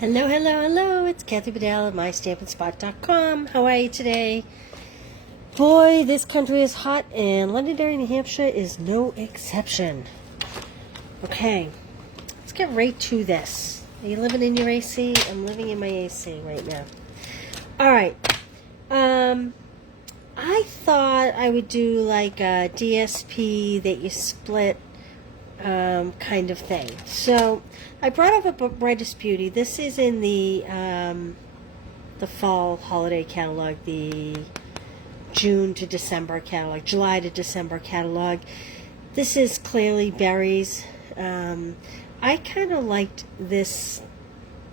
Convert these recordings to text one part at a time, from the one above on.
Hello, hello, hello. It's Kathy Bedell at mystampinspot.com. How are you today? Boy, this country is hot, and Londonderry, New Hampshire is no exception. Okay, let's get right to this. Are you living in your AC? I'm living in my AC right now. All right. I thought I would do like a DSP that you split kind of thing. So I brought over Brightest Beauty. This is in the fall holiday catalog, the June to December catalog, July to December catalog. This is clearly berries. I kind of liked this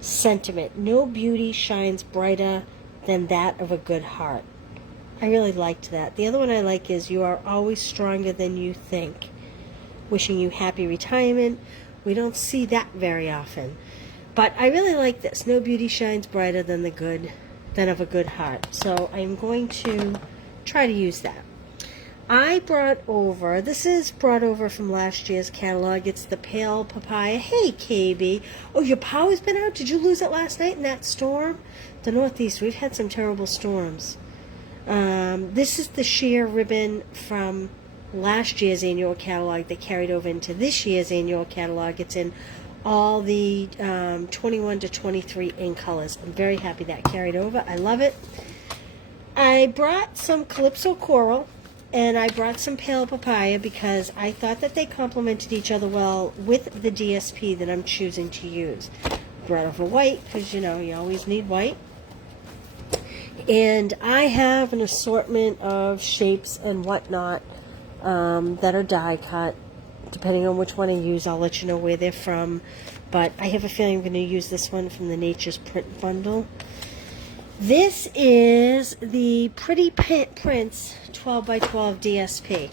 sentiment. No beauty shines brighter than that of a good heart. I really liked that. The other one I like is you are always stronger than you think. Wishing you happy retirement. We don't see that very often. But I really like this. No beauty shines brighter than of a good heart. So I'm going to try to use that. This is brought over from last year's catalog. It's the Pale Papaya. Hey, KB. Oh, your power's been out? Did you lose it last night in that storm? The Northeast, we've had some terrible storms. This is the sheer ribbon from last year's annual catalog that carried over into this year's annual catalog. It's in all the 21 to 23 in colors. I'm very happy that carried over. I love it. I brought some Calypso Coral and I brought some Pale Papaya because I thought that they complemented each other well with the DSP that I'm choosing to use. Brought over white because you always need white. And I have an assortment of shapes and whatnot that are die cut. Depending on which one I use, I'll let you know where they're from. But I have a feeling I'm going to use this one from the Nature's Print Bundle. This is the Pretty Prints 12 by 12 DSP.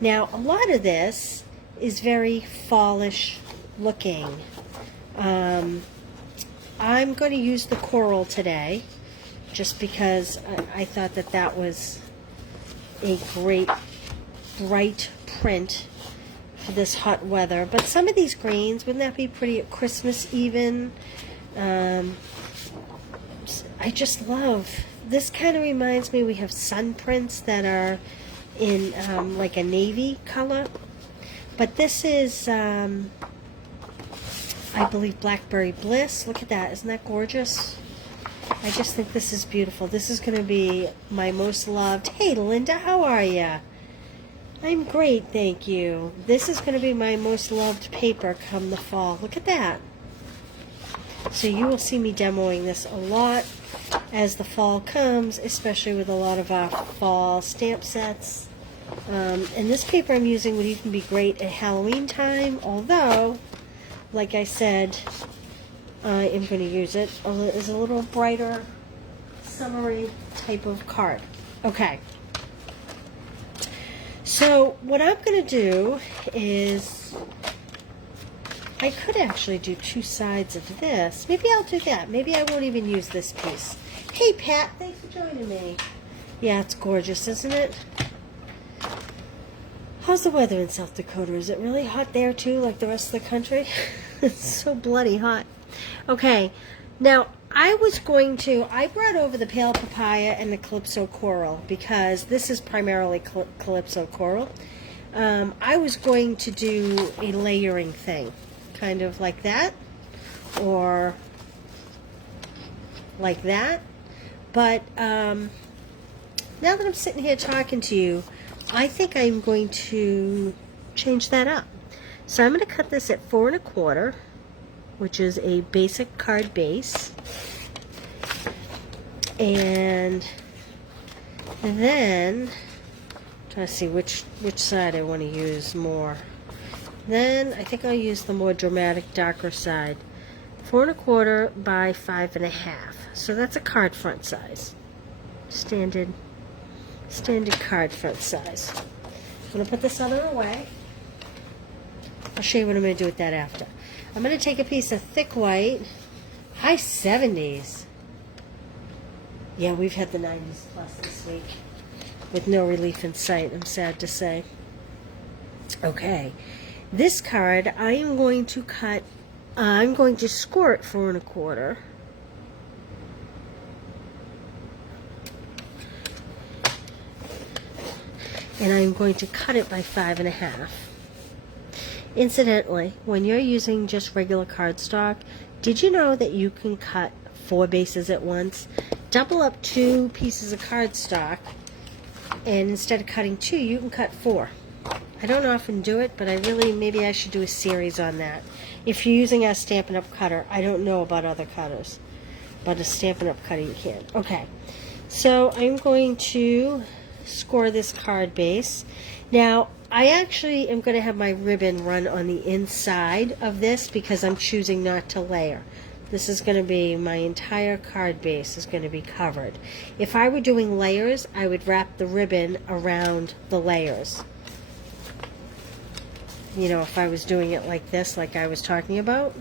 Now, a lot of this is very fallish looking. I'm going to use the coral today, just because I thought that was a great bright print for this hot weather. But some of these greens, wouldn't that be pretty at Christmas even? I just love, this kind of reminds me, we have sun prints that are in like a navy color. But this is, I believe, Blackberry Bliss. Look at that. Isn't that gorgeous? I just think this is beautiful. This is going to be my most loved. Hey, Linda, how are you? I'm great, thank you. This is going to be my most loved paper come the fall. Look at that. So you will see me demoing this a lot as the fall comes, especially with a lot of our fall stamp sets. And this paper I'm using would even be great at Halloween time, although, like I said, I am going to use it as a little brighter, summery type of card. Okay. So what I'm going to do is, I could actually do two sides of this. Maybe I'll do that. Maybe I won't even use this piece. Hey, Pat, thanks for joining me. Yeah, it's gorgeous, isn't it? How's the weather in South Dakota? Is it really hot there, too, like the rest of the country? It's so bloody hot. Okay, now I brought over the Pale Papaya and the Calypso Coral because this is primarily Calypso Coral. I was going to do a layering thing, kind of like that, or like that. But now that I'm sitting here talking to you, I think I'm going to change that up. So I'm going to cut this at 4 1/4, which is a basic card base. And then, I'm trying to see which side I want to use more. Then I think I'll use the more dramatic, darker side. 4 1/4 by 5 1/2. So that's a card front size. Standard card front size. I'm going to put this other away. I'll show you what I'm going to do with that after. I'm going to take a piece of thick white, high 70s. Yeah, we've had the 90s plus this week with no relief in sight, I'm sad to say. Okay, this card I am going to cut I'm going to score it 4 1/4. And I'm going to cut it by 5 1/2. Incidentally, when you're using just regular cardstock, did you know that you can cut 4 bases at once? Double up 2 pieces of cardstock, and instead of cutting 2, you can cut 4. I don't often do it, but maybe I should do a series on that. If you're using a Stampin' Up! Cutter, I don't know about other cutters, but a Stampin' Up! Cutter you can. Okay, so I'm going to score this card base. Now, I actually am going to have my ribbon run on the inside of this because I'm choosing not to layer. This is going to be, my entire card base is going to be covered. If I were doing layers, I would wrap the ribbon around the layers. You know, if I was doing it like this, like I was talking about,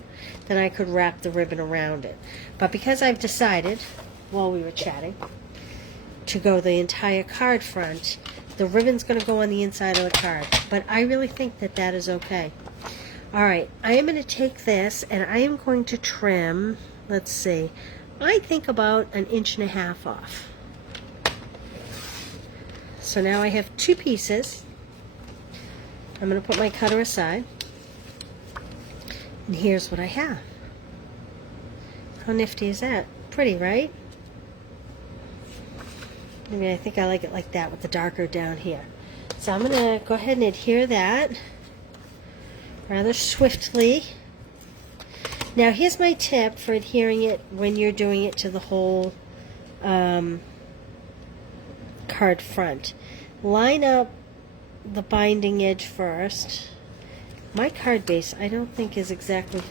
then I could wrap the ribbon around it. But because I've decided, while we were chatting, to go the entire card front, the ribbon's going to go on the inside of the card. But I really think that that is okay. Alright, I am going to take this and I am going to trim, let's see, I think about 1.5 inches off. So now I have 2 pieces. I'm going to put my cutter aside. And here's what I have. How nifty is that? Pretty, right? Maybe I think I like it like that with the darker down here. So I'm going to go ahead and adhere that rather swiftly. Now here's my tip for adhering it when you're doing it to the whole card front. Line up the binding edge first. My card base I don't think is exactly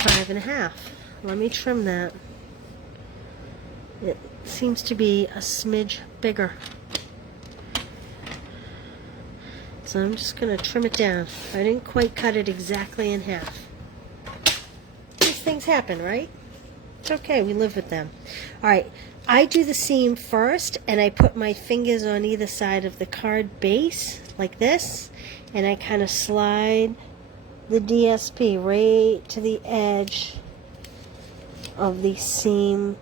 5 1/2. Let me trim that. It seems to be a smidge bigger. So I'm just going to trim it down. I didn't quite cut it exactly in half. These things happen, right? It's okay, we live with them. Alright, I do the seam first, and I put my fingers on either side of the card base, like this, and I kind of slide the DSP right to the edge of the seam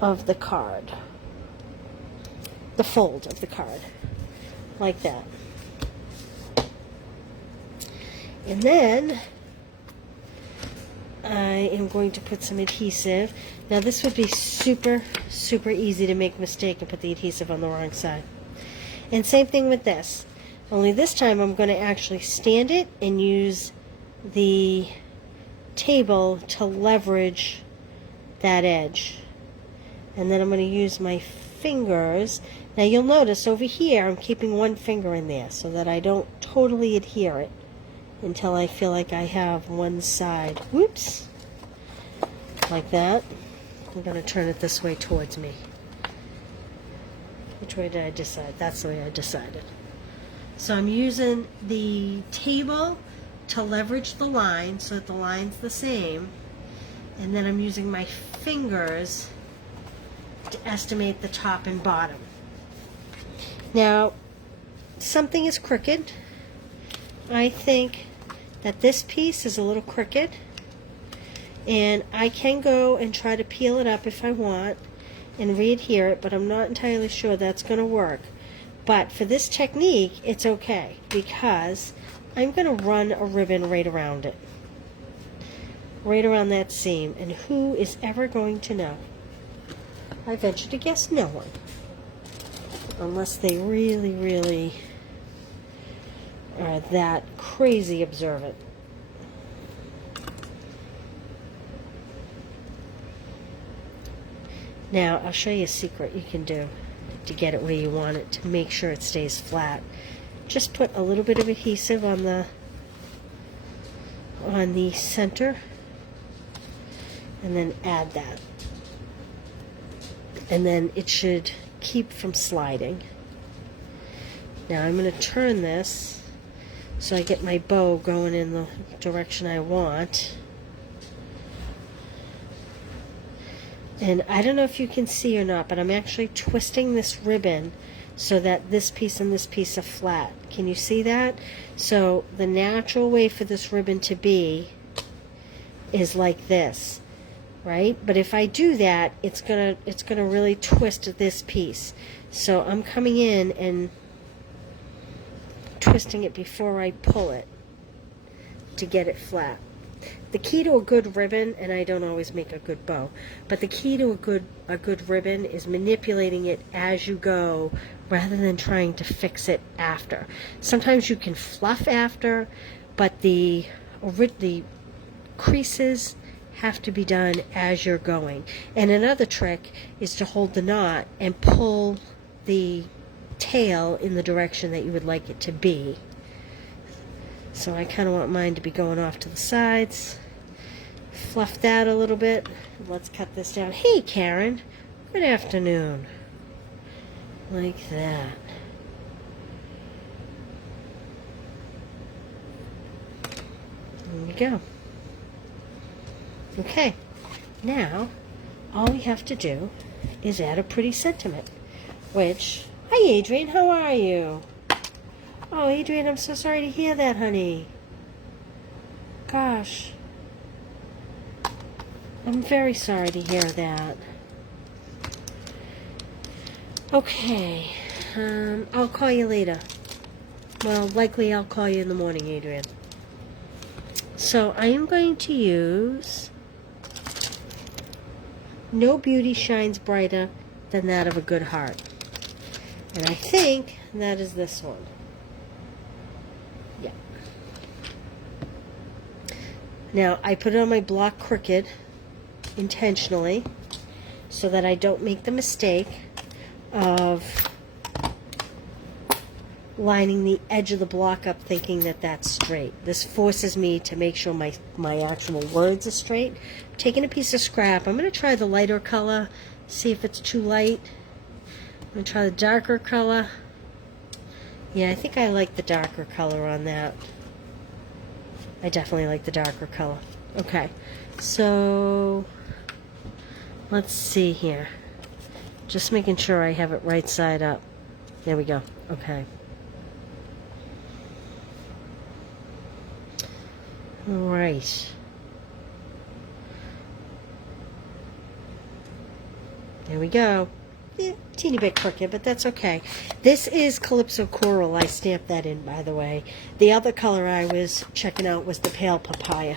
of the card. The fold of the card, like that. And then I am going to put some adhesive. Now this would be super easy to make a mistake and put the adhesive on the wrong side. And same thing with this, only this time I'm going to actually stand it and use the table to leverage that edge. And then I'm going to use my fingers. Now you'll notice over here I'm keeping one finger in there so that I don't totally adhere it until I feel like I have one side. Whoops. Like that. I'm going to turn it this way towards me. Which way did I decide? That's the way I decided. So I'm using the table to leverage the line so that the line's the same. And then I'm using my fingers to estimate the top and bottom. Now, something is crooked. I think that this piece is a little crooked, and I can go and try to peel it up if I want and re-adhere it, but I'm not entirely sure that's going to work. But for this technique, it's okay because I'm going to run a ribbon right around it, right around that seam, and who is ever going to know? I venture to guess no one, unless they really are that crazy observant. Now I'll show you a secret you can do to get it where you want it, to make sure it stays flat. Just put a little bit of adhesive on the center and then add that. And then it should keep from sliding. Now I'm going to turn this so I get my bow going in the direction I want. And I don't know if you can see or not, but I'm actually twisting this ribbon so that this piece and this piece are flat. Can you see that? So the natural way for this ribbon to be is like this, right? But if I do that, it's gonna really twist this piece. So I'm coming in and twisting it before I pull it to get it flat. The key to a good ribbon, and I don't always make a good bow, but the key to a good ribbon is manipulating it as you go rather than trying to fix it after. Sometimes you can fluff after, but the creases have to be done as you're going. And another trick is to hold the knot and pull the tail in the direction that you would like it to be. So I kind of want mine to be going off to the sides. Fluff that a little bit. Let's cut this down. Hey, Karen. Good afternoon. Like that. There we go. Okay. Now, all we have to do is add a pretty sentiment, which... Hi, Adrian. How are you? Oh, Adrian, I'm so sorry to hear that, honey. Gosh. I'm very sorry to hear that. Okay. I'll call you later. Well, likely I'll call you in the morning, Adrian. So I am going to use No Beauty Shines Brighter Than That of a Good Heart. And I think that is this one. Yeah. Now, I put it on my block crooked intentionally so that I don't make the mistake of lining the edge of the block up thinking that that's straight. This forces me to make sure my actual words are straight. I'm taking a piece of scrap. I'm going to try the lighter color, see if it's too light. I'm going to try the darker color. Yeah, I think I like the darker color on that. I definitely like the darker color. Okay, so let's see here. Just making sure I have it right side up. There we go. Okay. All right. There we go. Teeny bit crooked, but that's okay. This is Calypso Coral. I stamped that in, by the way. The other color I was checking out was the Pale Papaya,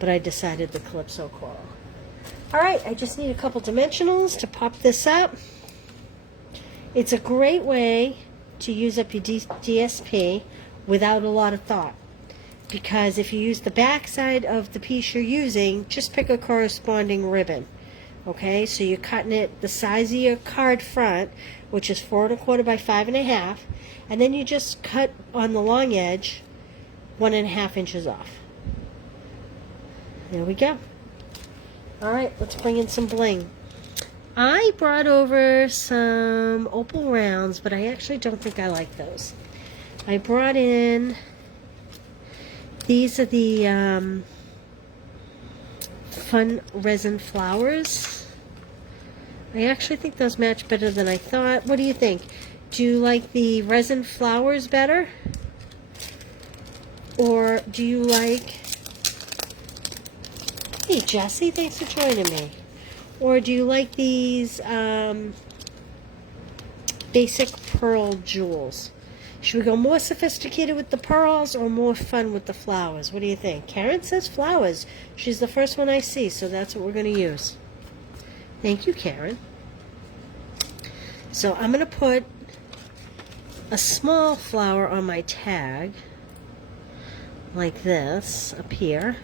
but I decided the Calypso Coral. All right, I just need a couple dimensionals to pop this up. It's a great way to use up your DSP without a lot of thought, because if you use the back side of the piece you're using, just pick a corresponding ribbon. Okay, so you're cutting it the size of your card front, which is 4 1/4 by 5 1/2, and then you just cut on the long edge 1 1/2 inches off. There we go. All right, let's bring in some bling. I brought over some opal rounds, but I actually don't think I like those. I brought in, these are the Fun Resin Flowers. I actually think those match better than I thought. What do you think? Do you like the resin flowers better? Or do you like... Hey, Jessie, thanks for joining me. Or do you like these basic pearl jewels? Should we go more sophisticated with the pearls or more fun with the flowers? What do you think? Karen says flowers. She's the first one I see, so that's what we're going to use. Thank you, Karen. So I'm going to put a small flower on my tag, like this, up here.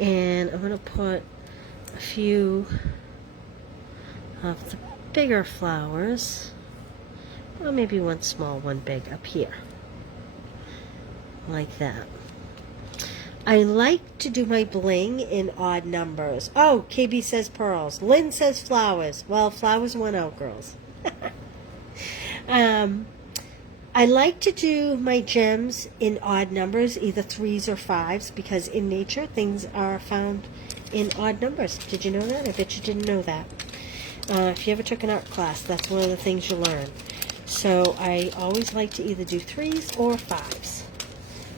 And I'm going to put a few of the bigger flowers. Well, maybe one small, one big up here. Like that. I like to do my bling in odd numbers. Oh, KB says pearls. Lynn says flowers. Well, flowers went out, girls. I like to do my gems in odd numbers, either 3s or 5s, because in nature things are found in odd numbers. Did you know that? I bet you didn't know that. If you ever took an art class, that's one of the things you learn. So I always like to either do 3s or 5s.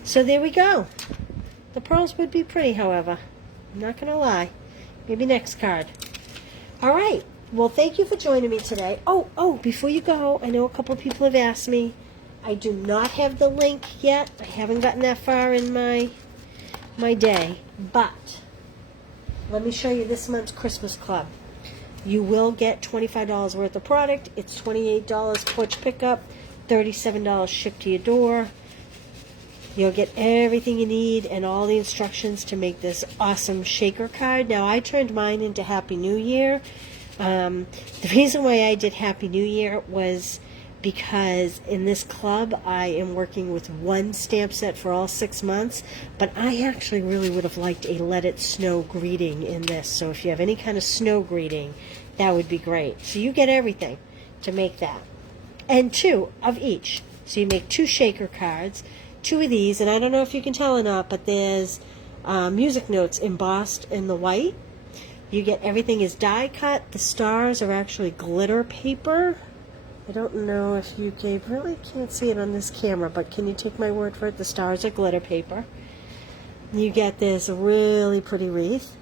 So there we go. The pearls would be pretty, however. I'm not going to lie. Maybe next card. All right. Well, thank you for joining me today. Oh, before you go, I know a couple of people have asked me. I do not have the link yet. I haven't gotten that far in my day. But let me show you this month's Christmas Club. You will get $25 worth of product. It's $28 porch pickup, $37 shipped to your door. You'll get everything you need and all the instructions to make this awesome shaker card. Now, I turned mine into Happy New Year. The reason why I did Happy New Year was because in this club, I am working with one stamp set for all 6 months, but I actually really would have liked a Let It Snow greeting in this. So if you have any kind of snow greeting, that would be great. So you get everything to make that. And 2 of each. So you make 2 shaker cards. 2 of these, and I don't know if you can tell or not, but there's music notes embossed in the white. You get everything is die cut. The stars are actually glitter paper. I don't know if you really can't see it on this camera, but can you take my word for it? The stars are glitter paper. You get this really pretty wreath.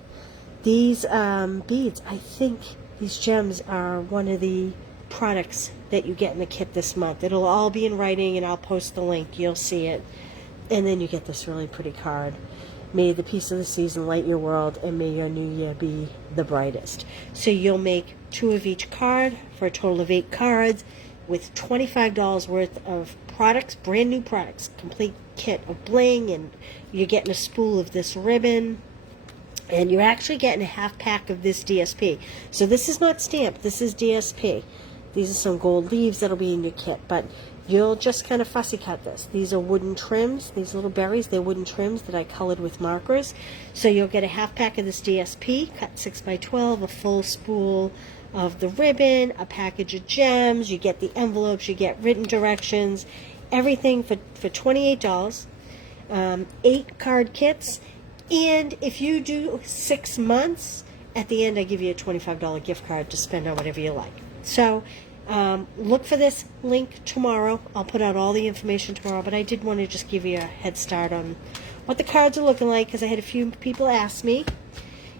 These beads, I think these gems are one of the products that you get in the kit this month. It'll all be in writing, and I'll post the link. You'll see it. And then you get this really pretty card. May the peace of the season light your world, and may your new year be the brightest. So you'll make 2 of each card for a total of 8 cards with $25 worth of products, brand new products, complete kit of bling, and you're getting a spool of this ribbon. And you're actually getting a half pack of this DSP. So this is not stamped. This is DSP. These are some gold leaves that'll be in your kit, but you'll just kind of fussy cut this. These are wooden trims. These little berries, they're wooden trims that I colored with markers. So you'll get a half pack of this DSP, cut 6 by 12, a full spool of the ribbon, a package of gems. You get the envelopes, you get written directions, everything for $28. 8 card kits. And if you do 6 months, at the end I give you a $25 gift card to spend on whatever you like. So look for this link tomorrow. I'll put out all the information tomorrow, but I did want to just give you a head start on what the cards are looking like because I had a few people ask me.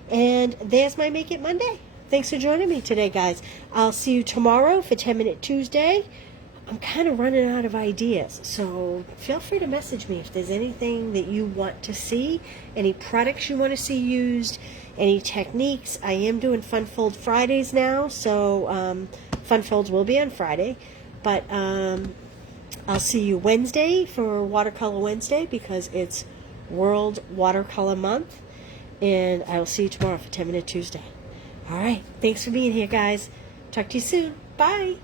And there's my Make It Monday. Thanks for joining me today, guys. I'll see you tomorrow for 10-Minute Tuesday. I'm kind of running out of ideas, so feel free to message me if there's anything that you want to see, any products you want to see used, any techniques. I am doing Fun Fold Fridays now, so Fun Folds will be on Friday, but I'll see you Wednesday for Watercolor Wednesday because it's World Watercolor Month, and I'll see you tomorrow for 10-Minute Tuesday. All right, thanks for being here, guys. Talk to you soon. Bye.